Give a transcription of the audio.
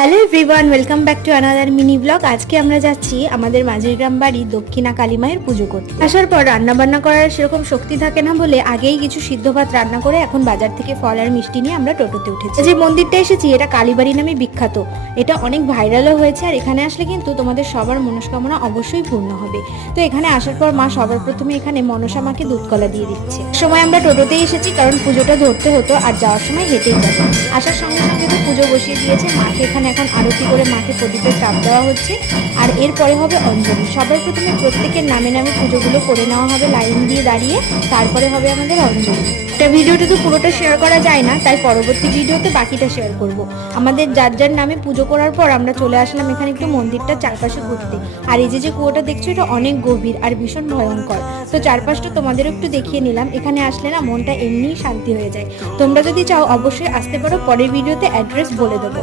Hello everyone, welcome back to another mini blog. আজকে আমরা যাচ্ছি আমাদের মাঝের গ্রাম বাড়ি দক্ষিণা কালী মায়ের পুজো করতে। আসার পর রান্না বান্না করার সেরকম শক্তি থাকে না বলে আগেই কিছু সিদ্ধ ভাত রান্না করে এখন বাজার থেকে ফল আর মিষ্টি নিয়ে আমরা টোটোতে উঠেছি। যে মন্দিরটা এসেছি এটা কালীবাড়ি নামে বিখ্যাত, এটা অনেক ভাইরালও হয়েছে। আর এখানে আসলে কিন্তু তোমাদের সবার মনস্কামনা অবশ্যই পূর্ণ হবে। তো এখানে আসার পর মা সবার প্রথমে এখানে মনসা মাকে দুধ কলা দিয়ে দিচ্ছে। সময় আমরা টোটোতেই এসেছি কারণ পুজোটা ধরতে হতো, আর যাওয়ার সময় হেঁটেই যাবো। আসার সঙ্গে সঙ্গে তো পুজো বসিয়ে দিয়েছে। মাকে এখানে এখন আরতি করে মাকে প্রদীপের চাপ দেওয়া হচ্ছে, আর এরপরে হবে অঞ্জলি। সবার প্রথমে প্রত্যেকের নামে নামে পুজোগুলো করে নেওয়া হবে লাইন দিয়ে দাঁড়িয়ে, তারপরে হবে আমাদের অঞ্জলি। এটা ভিডিওটা তো পুরোটা শেয়ার করা যায় না, তাই পরবর্তী ভিডিওতে বাকিটা শেয়ার করব। আমাদের যার যার নামে পুজো করার পর আমরা চলে আসলাম এখানে একটু মন্দিরটার চারপাশে ঘুরতে। আর এই যে কুয়োটা দেখছো এটা অনেক গভীর আর ভীষণ ভয়ঙ্কর। তো চারপাশটা তোমাদের একটু দেখিয়ে নিলাম। এখানে আসলে না মনটা এমনিই শান্তি হয়ে যায়। তোমরা যদি চাও অবশ্যই আসতে পারো, পরের ভিডিওতে অ্যাড্রেস বলে দেবো।